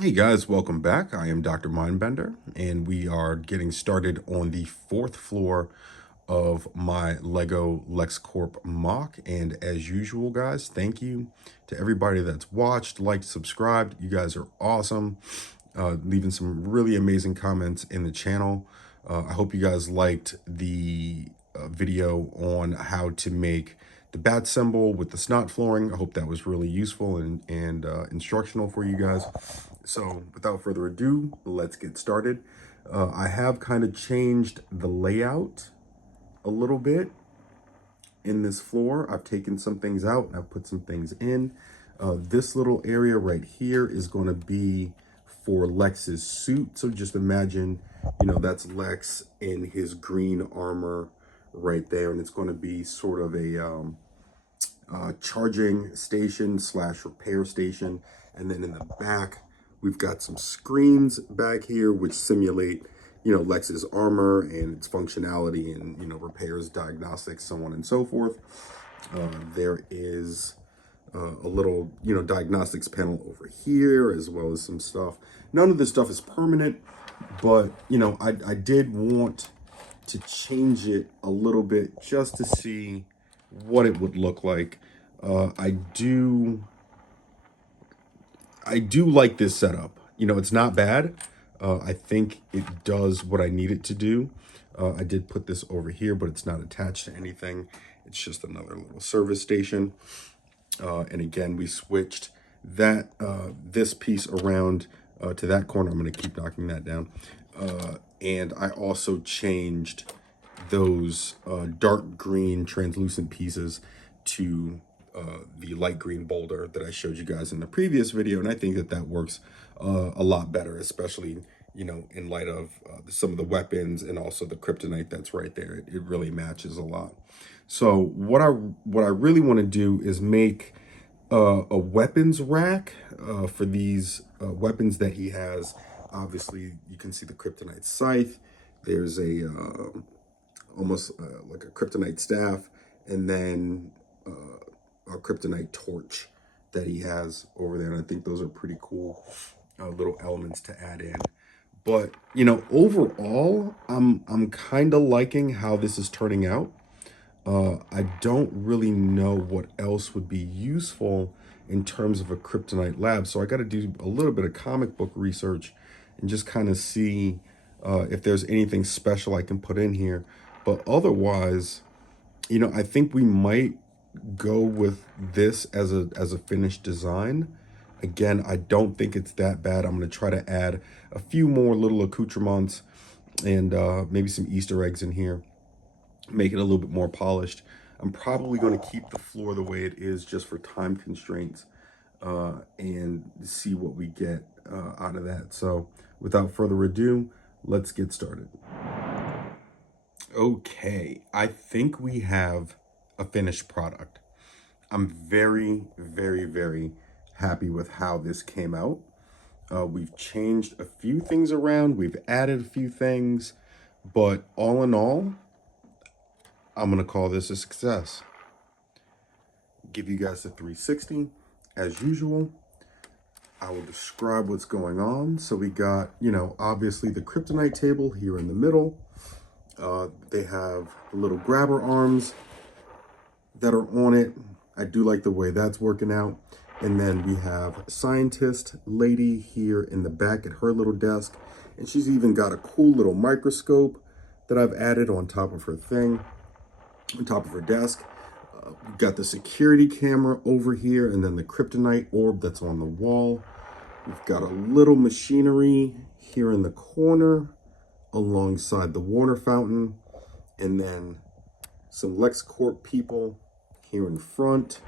Hey guys, welcome back. I am Dr. Mindbender, and we are getting started on the fourth floor of my Lego Lexcorp mock. And as usual, guys, thank you to everybody that's watched, liked, subscribed. You guys are awesome. Leaving some really amazing comments in the channel. I hope you guys liked the video on how to make the bat symbol with the snot flooring. I hope that was really useful and instructional for you guys. So without further ado, let's get started. I have kind of changed the layout a little bit in this floor. I've taken some things out and I've put some things in. This little area right here is going to be for Lex's suit. So just imagine, that's Lex in his green armor right there. And it's going to be sort of a charging station slash repair station. And then in the back, we've got some screens back here which simulate, Lex's armor and its functionality and, repairs, diagnostics, so on and so forth. There is a little, diagnostics panel over here, as well as some stuff. None of this stuff is permanent, but, I did want to change it a little bit just to see what it would look like. I do like this setup. It's not bad. I think it does what I need it to do. I did put this over here, but it's not attached to anything. It's just another little service station. And again, we switched that this piece around to that corner. I'm going to keep knocking that down. And I also changed those dark green translucent pieces to the light green boulder that I showed you guys in the previous video. And I think that works a lot better, especially, in light of some of the weapons and also the kryptonite that's right there. It really matches a lot. So what I really want to do is make a weapons rack for these weapons that he has. Obviously, you can see the kryptonite scythe. There's a almost like a kryptonite staff, and then a kryptonite torch that he has over there. And I think those are pretty cool little elements to add in. But overall, I'm kind of liking how this is turning out. I don't really know what else would be useful in terms of a kryptonite lab, so I got to do a little bit of comic book research and just kind of see if there's anything special I can put in here. But otherwise, I think we might go with this as a finished design. Again, I don't think it's that bad. I'm going to try to add a few more little accoutrements and maybe some Easter eggs in here, make it a little bit more polished. I'm probably going to keep the floor the way it is just for time constraints and see what we get out of that. So without further ado, let's get started. Okay, I think we have a finished product. I'm very, very, very happy with how this came out. We've changed a few things around, we've added a few things, but all in all, I'm gonna call this a success. Give you guys a 360 as usual. I will describe what's going on. So we got, obviously the kryptonite table here in the middle. They have the little grabber arms that are on it. I do like the way that's working out. And then we have scientist lady here in the back at her little desk. And she's even got a cool little microscope that I've added on top of her thing, on top of her desk. We've got the security camera over here and then the kryptonite orb that's on the wall. We've got a little machinery here in the corner alongside the water fountain, and then some Lexcorp people here in front.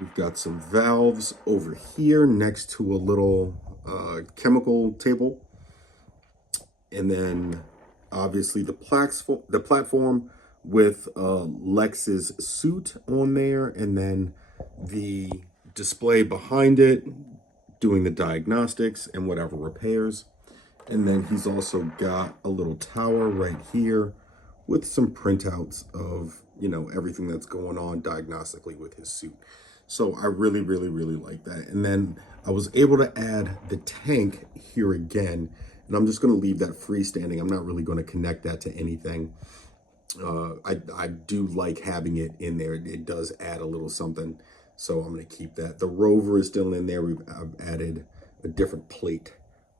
We've got some valves over here next to a little chemical table. And then obviously the platform with Lex's suit on there, and then the display behind it doing the diagnostics and whatever repairs. And then he's also got a little tower right here with some printouts of, everything that's going on diagnostically with his suit. So I really, really, really like that. And then I was able to add the tank here again, and I'm just going to leave that freestanding. I'm not really going to connect that to anything. I do like having it in there. It does add a little something, so I'm going to keep that. The rover is still in there. I've added a different plate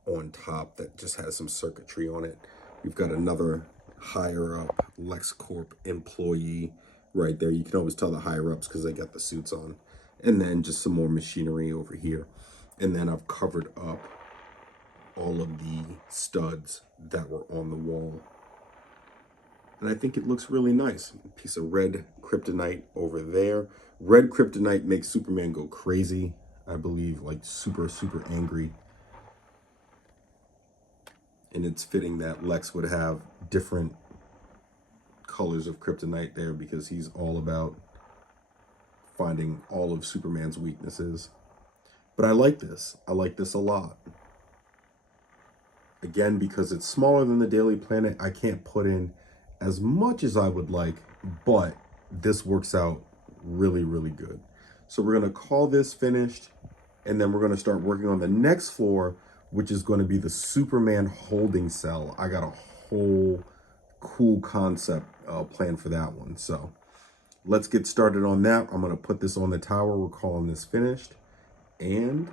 on top that just has some circuitry on it. We've got another higher up Lexcorp employee right there. You can always tell the higher ups because they got the suits on. And then just some more machinery over here. And then I've covered up all of the studs that were on the wall. And I think it looks really nice. A piece of red kryptonite over there. Red kryptonite makes Superman go crazy. I believe, like super, super angry. And it's fitting that Lex would have different colors of kryptonite there because he's all about finding all of Superman's weaknesses. But I like this. I like this a lot. Again, because it's smaller than the Daily Planet, I can't put in as much as I would like, but this works out really, really good. So we're going to call this finished, and then we're going to start working on the next floor, which is going to be the Superman holding cell. I got a whole cool concept plan for that one. So let's get started on that. I'm going to put this on the tower. We're calling this finished, and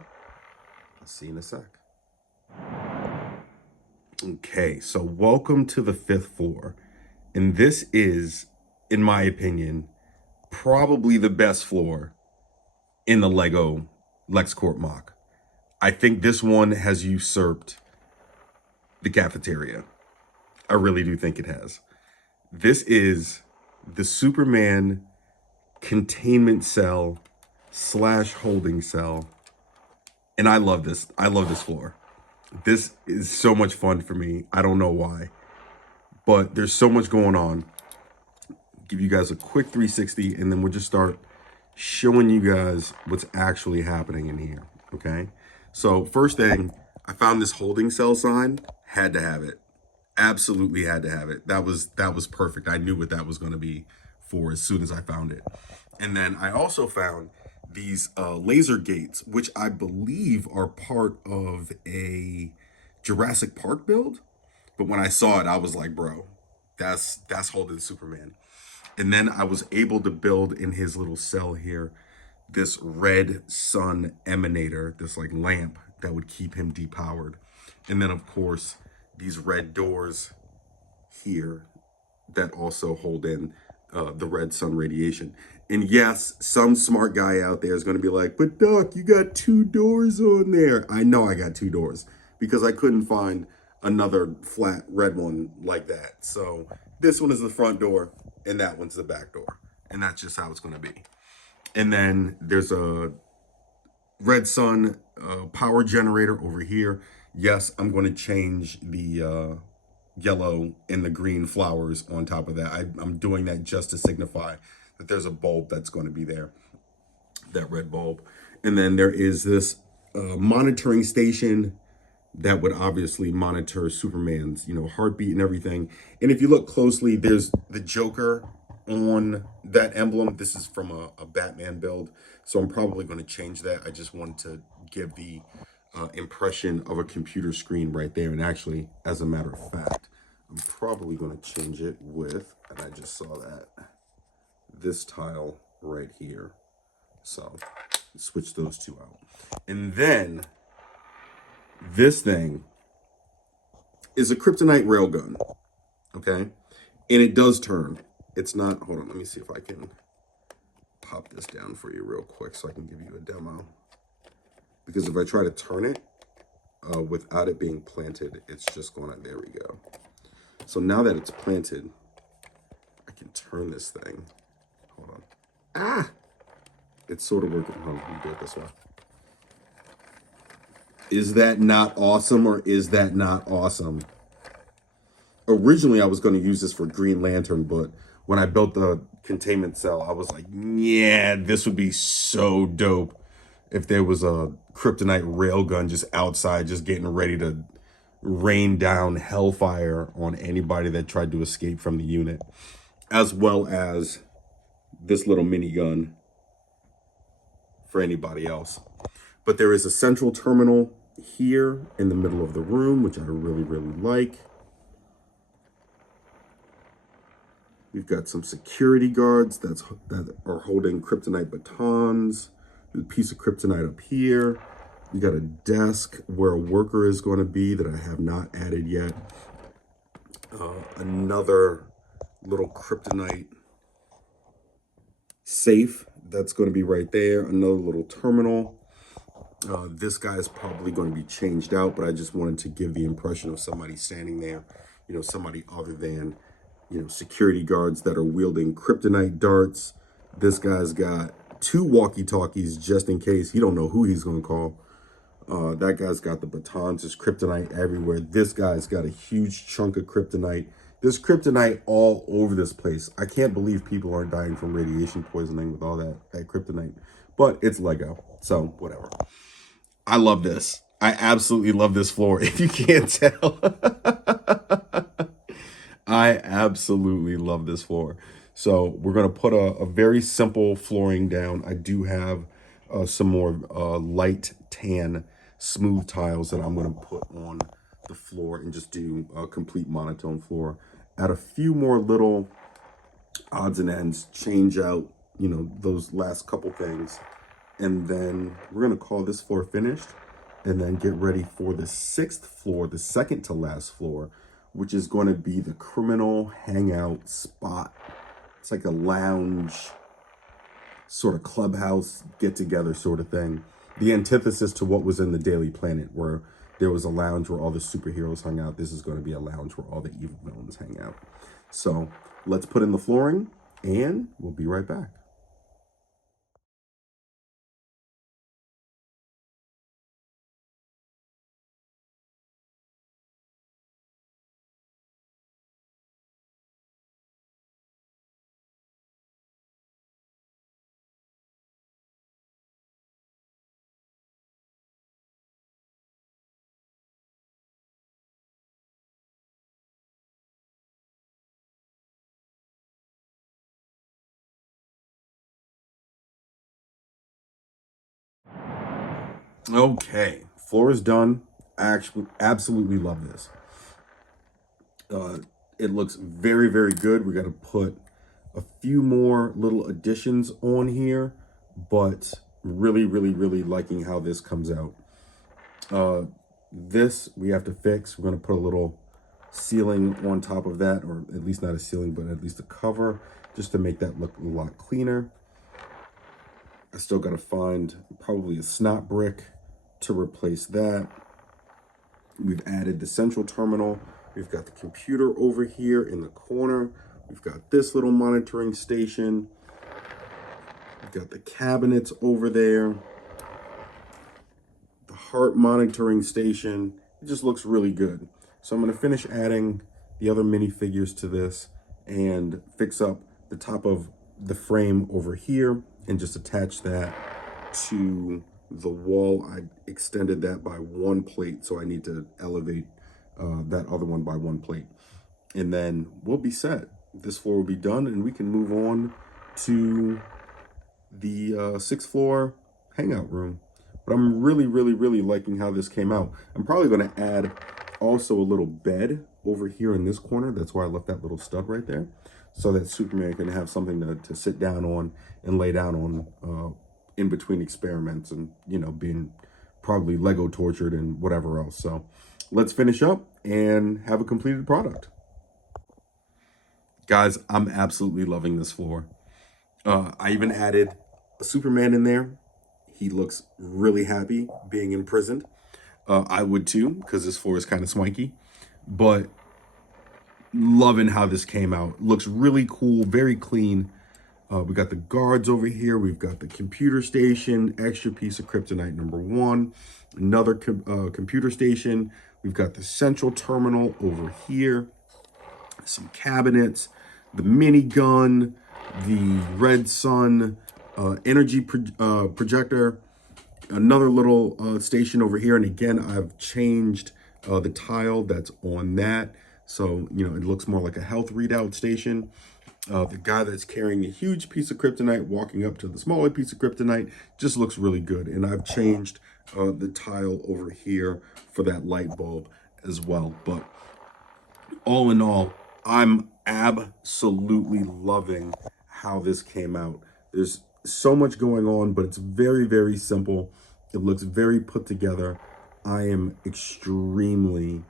I'll see you in a sec. Okay, so welcome to the 5th floor. And this is, in my opinion, probably the best floor in the Lego Lexcorp mock. I think this one has usurped the cafeteria. I really do think it has. This is the Superman containment cell / holding cell. And I love this. I love this floor. This is so much fun for me. I don't know why, but there's so much going on. Give you guys a quick 360, and then we'll just start showing you guys what's actually happening in here, okay? So first thing, I found this holding cell sign. Had to have it. Absolutely had to have it. That was perfect. I knew what that was going to be for as soon as I found it. And then I also found these laser gates, which I believe are part of a Jurassic Park build. But when I saw it, I was like, bro, that's holding Superman. And then I was able to build in his little cell here this red sun emanator, this like lamp that would keep him depowered. And then of course, these red doors here that also hold in the red sun radiation. And yes, some smart guy out there is going to be like, but Doc, you got 2 doors on there. I know I got 2 doors because I couldn't find another flat red one like that. So this one is the front door and that one's the back door. And that's just how it's going to be. And then there's a red sun power generator over here. Yes, I'm going to change the yellow and the green flowers on top of that. I'm doing that just to signify that there's a bulb that's going to be there, that red bulb. And then there is this monitoring station that would obviously monitor Superman's, heartbeat and everything. And if you look closely, there's the Joker on that emblem. This is from a Batman build, so I'm probably going to change that. I just wanted to give the impression of a computer screen right there. And actually, as a matter of fact, I'm probably going to change it with, and I just saw that, this tile right here. So switch those 2 out. And then this thing is a Kryptonite railgun, okay? And it does turn. It's not, hold on, let me see if I can pop this down for you real quick so I can give you a demo. Because if I try to turn it without it being planted, it's just going to, there we go. So now that it's planted, I can turn this thing. Hold on. Ah! It's sort of working. Hold on, let me do it this way. Is that not awesome, or is that not awesome? Originally, I was going to use this for Green Lantern, but when I built the containment cell, I was like, yeah, this would be so dope if there was a Kryptonite railgun just outside, just getting ready to rain down hellfire on anybody that tried to escape from the unit, as well as this little minigun for anybody else. But there is a central terminal here in the middle of the room, which I really, really like. We've got some security guards that are holding kryptonite batons. There's a piece of kryptonite up here. We got a desk where a worker is going to be that I have not added yet. Another little kryptonite safe that's going to be right there. Another little terminal. This guy is probably going to be changed out, but I just wanted to give the impression of somebody standing there, you know, somebody other than, you know, security guards that are wielding kryptonite darts. This guy's got 2 walkie-talkies just in case. He don't know who he's going to call. That guy's got the batons. There's kryptonite everywhere. This guy's got a huge chunk of kryptonite. There's kryptonite all over this place. I can't believe people aren't dying from radiation poisoning with all that kryptonite. But it's Lego, so whatever. I love this. I absolutely love this floor. If you can't tell, I absolutely love this floor. So we're going to put a very simple flooring down. I do have some more light tan smooth tiles that I'm going to put on the floor and just do a complete monotone floor. Add a few more little odds and ends, change out, you know, those last couple things. And then we're going to call this floor finished and then get ready for the 6th floor, the second to last floor, which is going to be the criminal hangout spot. It's like a lounge, sort of clubhouse, get together sort of thing. The antithesis to what was in the Daily Planet, where there was a lounge where all the superheroes hung out. This is going to be a lounge where all the evil villains hang out. So let's put in the flooring and we'll be right back. Okay, floor is done. I actually absolutely love this. It looks very, very good. We got to put a few more little additions on here, but really, really, really liking how this comes out. This we have to fix. We're going to put a little ceiling on top of that, or at least not a ceiling, but at least a cover, just to make that look a lot cleaner. I still got to find probably a snot brick to replace that. We've added the central terminal. We've got the computer over here in the corner. We've got this little monitoring station. We've got the cabinets over there. The heart monitoring station. It just looks really good. So I'm going to finish adding the other minifigures to this and fix up the top of the frame over here and just attach that to the wall. I extended that by 1 plate, so I need to elevate that other one by 1 plate. And then we'll be set. This floor will be done and we can move on to the 6th floor hangout room. But I'm really, really, really liking how this came out. I'm probably going to add also a little bed over here in this corner. That's why I left that little stud right there, so that Superman can have something to sit down on and lay down on in between experiments and, you know, being probably Lego tortured and whatever else. So let's finish up and have a completed product. Guys, I'm absolutely loving this floor. I even added a Superman in there. He looks really happy being imprisoned. I would too, because this floor is kind of swanky, but loving how this came out. Looks really cool, very clean. We got the guards over here. We've got the computer station, extra piece of kryptonite #1, another computer station. We've got the central terminal over here, some cabinets, the minigun, the red sun energy projector, another little station over here. And again, I've changed the tile that's on that. So, you know, it looks more like a health readout station. The guy that's carrying a huge piece of kryptonite walking up to the smaller piece of kryptonite just looks really good. And I've changed the tile over here for that light bulb as well. But all in all, I'm absolutely loving how this came out. There's so much going on, but it's very, very simple. It looks very put together. I am extremely,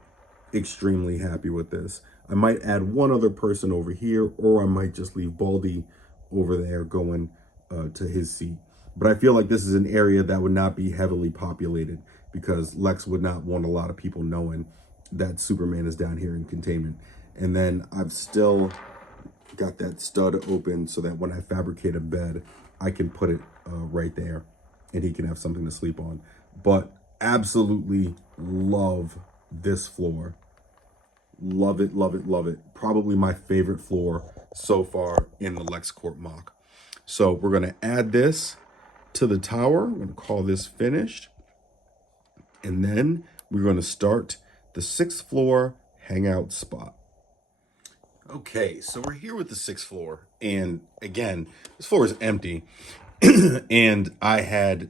extremely happy with this. I might add one other person over here, or I might just leave Baldy over there going to his seat. But I feel like this is an area that would not be heavily populated because Lex would not want a lot of people knowing that Superman is down here in containment. And then I've still got that stud open so that when I fabricate a bed, I can put it right there and he can have something to sleep on. But absolutely love this floor. Love it, love it, love it. Probably my favorite floor so far in the Lexcorp mock. So we're going to add this to the tower. I'm going to call this finished. And then we're going to start the 6th floor hangout spot. Okay, so we're here with the 6th floor. And again, this floor is empty. And I had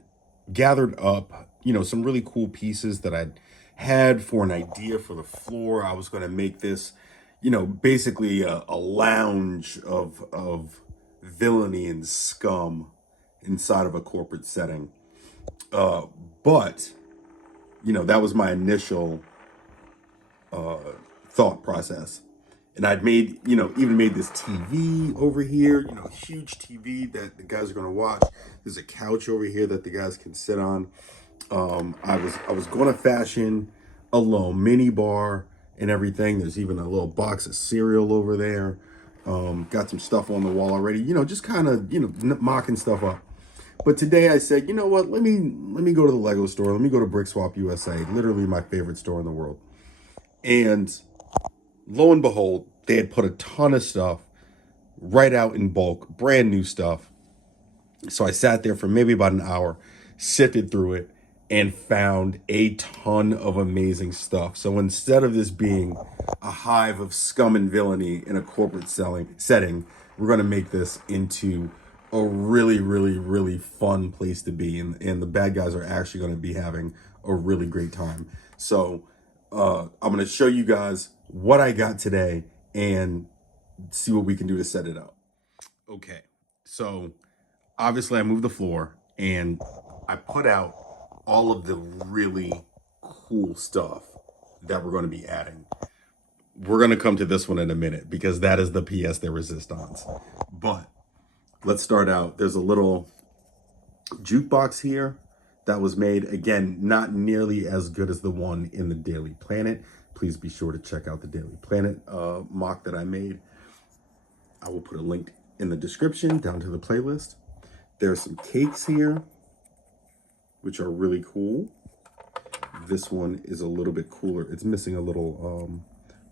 gathered up, you know, some really cool pieces that I'd had for an idea for the floor. I was going to make this, you know, basically a lounge of villainy and scum inside of a corporate setting. But, you know, that was my initial thought process. And I'd made, you know, even made this TV over here, you know, huge TV that the guys are going to watch. There's a couch over here that the guys can sit on. I was going to fashion a little mini bar and everything. There's even a little box of cereal over there. Got some stuff on the wall already, you know, just kind of, you know, mocking stuff up. But today I said, you know what, let me go to the Lego store. Let me go to Brick Swap USA, literally my favorite store in the world. And lo and behold, they had put a ton of stuff right out in bulk, brand new stuff. So I sat there for maybe about an hour, sifted through it, and found a ton of amazing stuff. So instead of this being a hive of scum and villainy in a corporate setting, we're going to make this into a really, really, really fun place to be. And the bad guys are actually going to be having a really great time. So I'm going to show you guys what I got today and see what we can do to set it up. Okay, so obviously I moved the floor and I put out all of the really cool stuff that we're going to be adding. We're going to come to this one in a minute because that is the pièce de resistance. But let's start out. There's a little jukebox here that was made, again, not nearly as good as the one in the Daily Planet. Please be sure to check out the Daily Planet mock that I made. I will put a link in the description down to the playlist. There's some cakes here, which are really cool. This one is a little bit cooler. It's missing a little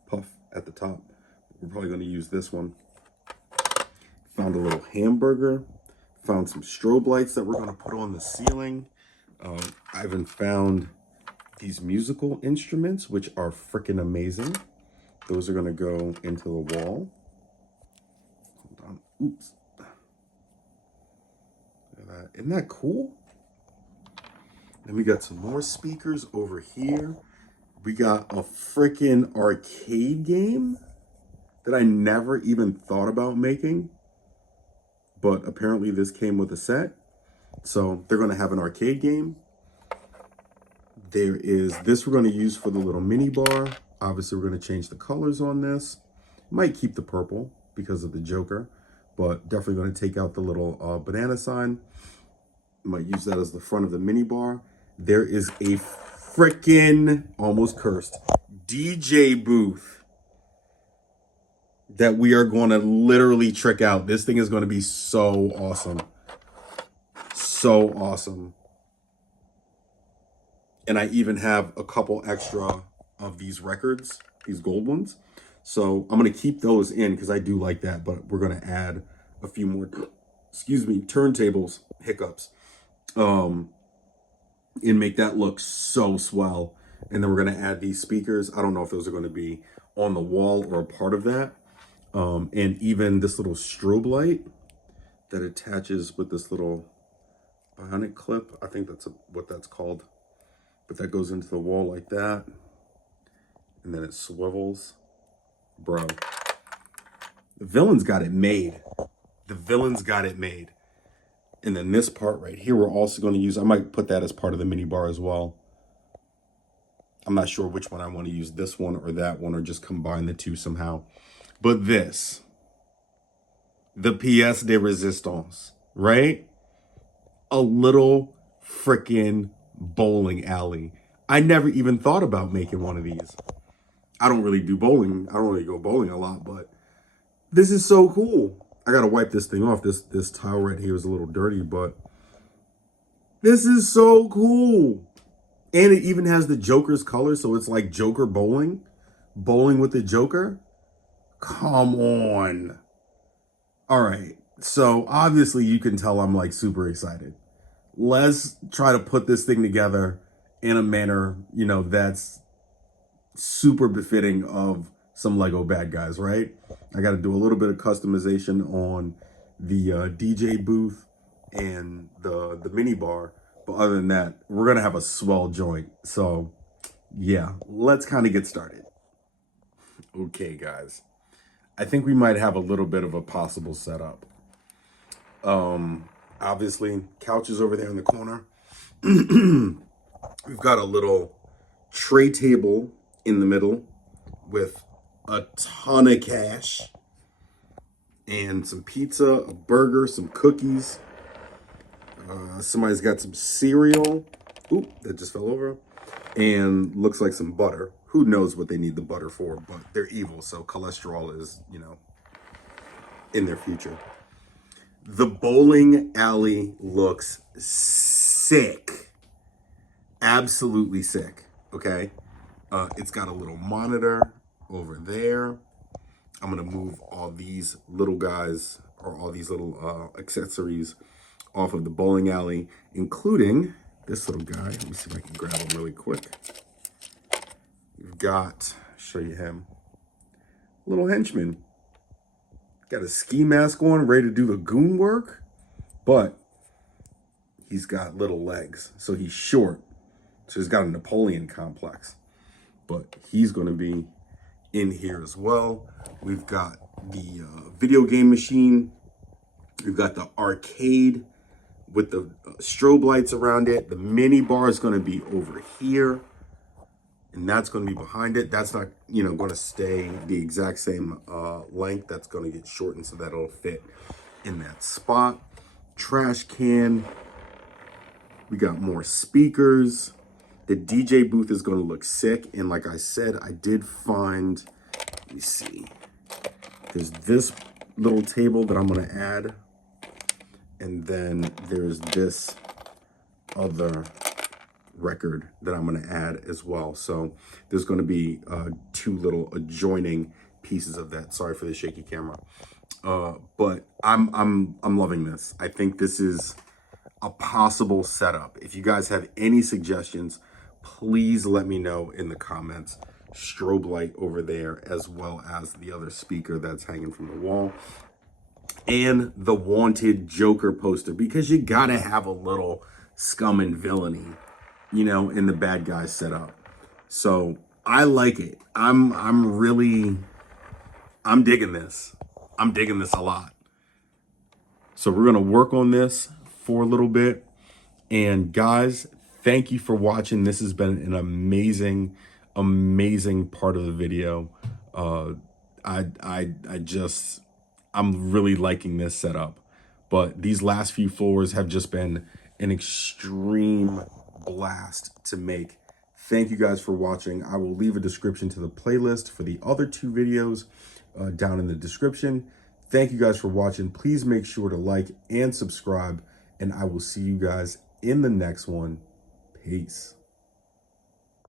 puff at the top. We're probably going to use this one. Found a little hamburger. Found some strobe lights that we're going to put on the ceiling. I even found these musical instruments, which are freaking amazing. Those are going to go into the wall. Hold on. Oops. Isn't that cool? Then we got some more speakers over here. We got a freaking arcade game that I never even thought about making. But apparently this came with a set. So they're going to have an arcade game. There is this we're going to use for the little mini bar. Obviously, we're going to change the colors on this. Might keep the purple because of the Joker. But definitely going to take out the little banana sign. Might use that as the front of the mini bar. There is a freaking, almost cursed, DJ booth that we are going to literally trick out. This thing is going to be so awesome. So awesome. And I even have a couple extra of these records, these gold ones. So I'm going to keep those in because I do like that. But we're going to add a few more, turntables, hiccups. And make that look so swell. And then we're going to add these speakers. I don't know if those are going to be on the wall or a part of that. And even this little strobe light that attaches with this little bionic clip. I think that's what that's called. But that goes into the wall like that. And then it swivels. Bro. The villain's got it made. The villain's got it made. And then this part right here, we're also going to use, I might put that as part of the mini bar as well. I'm not sure which one I want to use, this one or that one, or just combine the two somehow. But this, the pièce de résistance, right? A little freaking bowling alley. I never even thought about making one of these. I don't really do bowling. I don't really go bowling a lot, but this is so cool. I gotta wipe this thing off. This tile right here is a little dirty, but this is so cool. And it even has the Joker's color, so it's like Joker bowling. Bowling with the Joker. Come on. All right. So obviously you can tell I'm like super excited. Let's try to put this thing together in a manner, you know, that's super befitting of some Lego bad guys, right? I got to do a little bit of customization on the DJ booth and the mini bar. But other than that, we're going to have a swell joint. So yeah, let's kind of get started. Okay, guys. I think we might have a little bit of a possible setup. Obviously, couches over there in the corner. We've got a little tray table in the middle with a ton of cash and some pizza, a burger, some cookies. Somebody's got some cereal. Oop, that just fell over. And looks like some butter. Who knows what they need the butter for, but they're evil, so cholesterol is, you know, in their future. The bowling alley looks sick. Absolutely sick, okay? It's got a little monitor over there. I'm gonna move all these little guys, or all these little accessories off of the bowling alley, including this little guy. Let me see if I can grab him really quick. We've got, show you him, little henchman. Got a ski mask on, ready to do the goon work, but he's got little legs, so he's short. So he's got a Napoleon complex, but he's gonna be in here as well. We've got the video game machine. We've got the arcade with the strobe lights around it. The mini bar is gonna be over here, and that's going to be behind it. That's not, you know, going to stay the exact same length. That's going to get shortened so that it'll fit in that spot. Trash can. We got more speakers. The DJ booth is going to look sick. And like I said, I did find, let me see. There's this little table that I'm going to add. And then there's this other record that I'm going to add as well. So there's going to be two little adjoining pieces of that. Sorry for the shaky camera. But I'm loving this. I think this is a possible setup. If you guys have any suggestions, please let me know in the comments. Strobe light over there, as well as the other speaker that's hanging from the wall, and the wanted Joker poster, because you gotta have a little scum and villainy, you know, in the bad guy setup. So I like it. I'm digging this. I'm digging this a lot. So we're gonna work on this for a little bit. And guys, thank you for watching. This has been an amazing part of the video. I'm really liking this setup. But these last few floors have just been an extreme blast to make. Thank you guys for watching. I will leave a description to the playlist for the other two videos down in the description. Thank you guys for watching. Please make sure to like and subscribe, and I will see you guys in the next one. Peace.